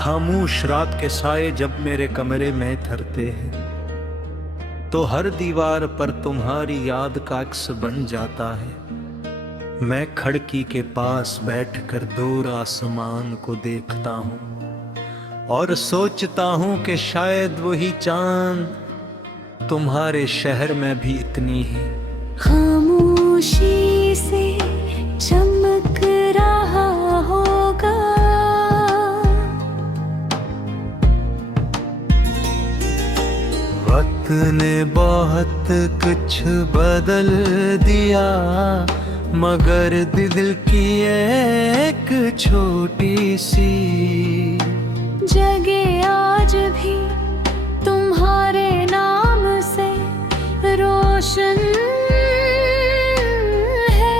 खामोश रात के साए जब मेरे कमरे में ठहरते हैं तो हर दीवार पर तुम्हारी याद का अक्स बन जाता है। मैं खिड़की के पास बैठकर दूर आसमान को देखता हूँ और सोचता हूँ कि शायद वही चांद तुम्हारे शहर में भी इतनी ही खामोशी से चमक रहा होगा। वक्त ने बहुत कुछ बदल दिया मगर दिल की एक छोटी सी जगह आज भी तुम्हारे नाम से रोशन है।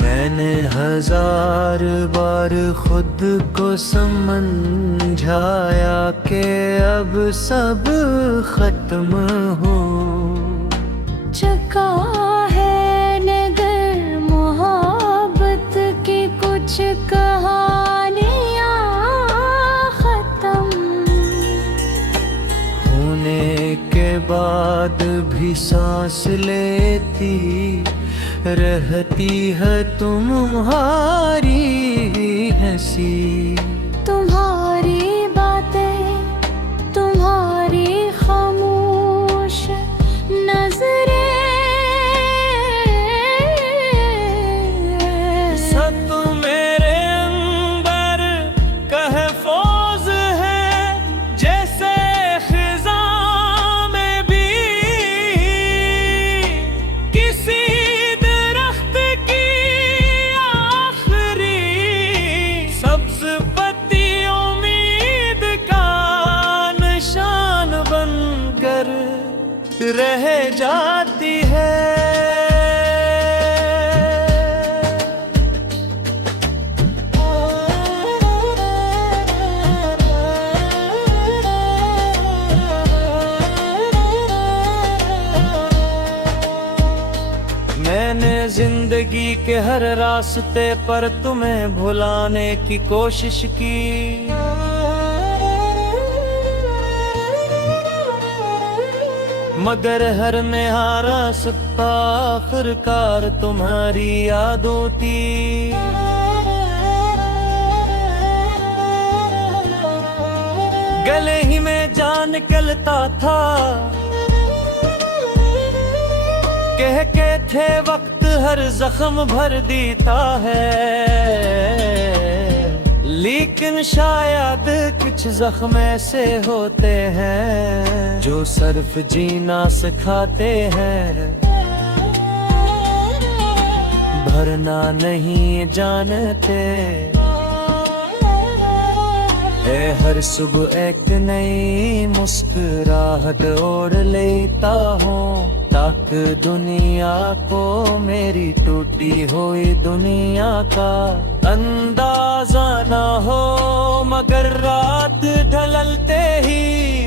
मैंने हजार बार खुद को समझाया कि अब सब खत्म हो चुका है नगर मोहब्बत की कुछ कहानियाँ खत्म होने के बाद भी सांस लेती रहती है तुम्हारी हंसी। तुम्हारी बातें तुम्हारी खामोश नजरें सब मेरे अंदर कहफूज है जैसे खिज़ां में भी किसी दरख्त की आखिरी सब्ज पत्ती उम्मीद का निशान बनकर रह जाती है। मैंने जिंदगी के हर रास्ते पर तुम्हें भुलाने की कोशिश की मगर हर में हारा सकता आखिरकार तुम्हारी यादों थी। गले ही में जान निकलता था कह के थे वक्त हर जख्म भर देता है लेकिन शायद कुछ जख्म ऐसे होते हैं जो सिर्फ जीना सिखाते हैं भरना नहीं जानते। हर सुबह एक नई मुस्कुराहट ओढ़ लेता हूँ ताकि दुनिया को मेरी टूटी हुई दुनिया का अंदाजा न हो मगर रात ढलते ही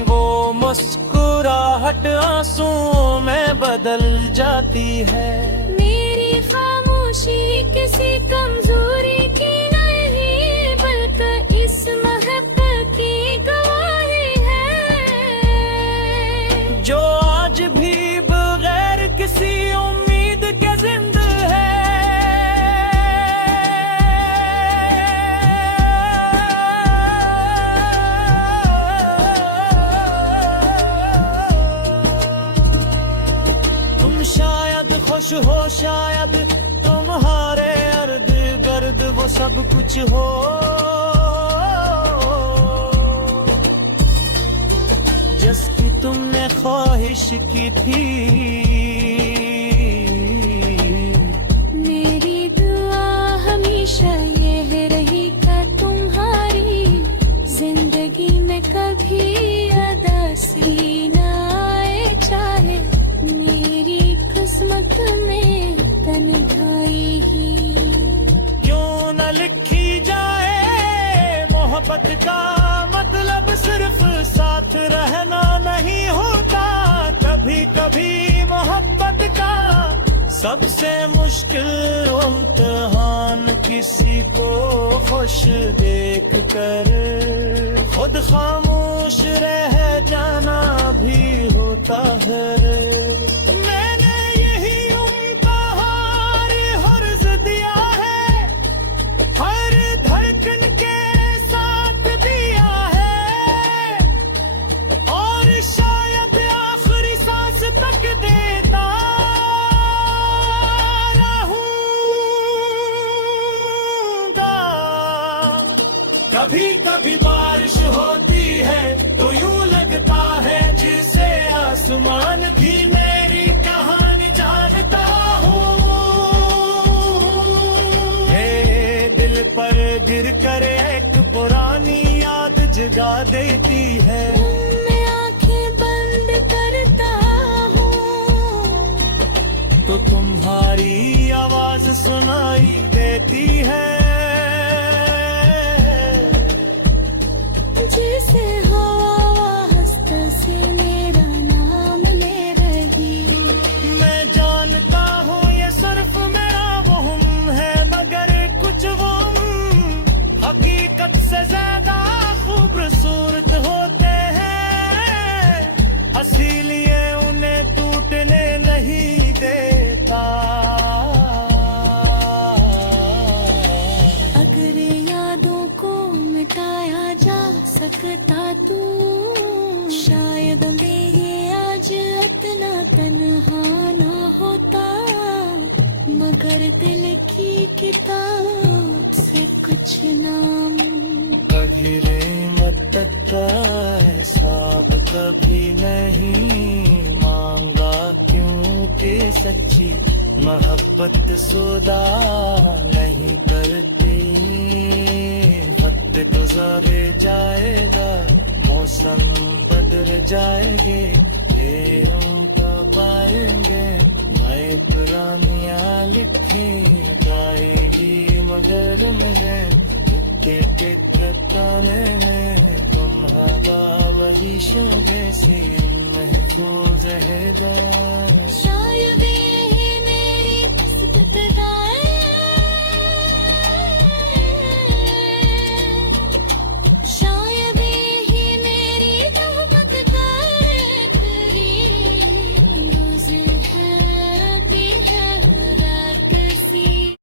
वो मुस्कुराहट आंसुओं में बदल जाती है। मेरी खामोशी किसी कमजोरी की नहीं बल्कि इस मोहब्बत की गवाही है जो आज भी बगैर किसी उम्मीद के जिंदा है। तुम शायद खुश हो शायद तुम्हारे अर्द गर्द वो सब कुछ हो जिसकी तुमने ख्वाहिश की थी। मेरी दुआ हमेशा ये रही कि तुम्हारी जिंदगी में कभी उदासी न आए चाहे मेरी किस्मत में तन्हाई ही क्यों न लिखी जाए मोहब्बत का मतलब सिर्फ साथ रहना नहीं होता कभी कभी मोहब्बत का सबसे मुश्किल इम्तिहान किसी को खुश देख कर खुद खामोश रह जाना भी होता है। मैंने यही उपहार हर्ज दिया है, हर धड़कन के साथ दिया है, और शायद आखिरी सांस तक देता कभी कभी बारिश होती है तो यूं लगता है जैसे आसमान भी मेरी कहानी जानता हो। हे दिल पर गिर कर एक पुरानी याद जगा देती है। मैं आंखें बंद करता हूँ तो तुम्हारी आवाज सुनाई देती है। जैसे हवा हंसता से मेरा नाम ले रही। मैं जानता हूँ ये सिर्फ मेरा वहम है, मगर कुछ वहम हकीकत से ज्यादा खूबसूरत होते हैं, इसीलिए उन्हें टूटने नहीं देता। अगर यादों को मिटाया जा सकता तू, शायद मैं आज इतना तन्हा ना होता, मगर दिल की किताब से कुछ नाम। कभी मदद का हिसाब कभी नहीं मांगा, क्योंकि सच्ची मोहब्बत सौदा नहीं करती। वक्त गुज़ारे जाएगा, मौसम बदल जाएंगे, फेरों कब आएंगे, मैं पुरानियाँ लिखी जाएगी, मगर मुझे के ठिकाने में तुम हवा वही शोभे सी महफूज रहेगा। शायद यही मेरी किस्मत का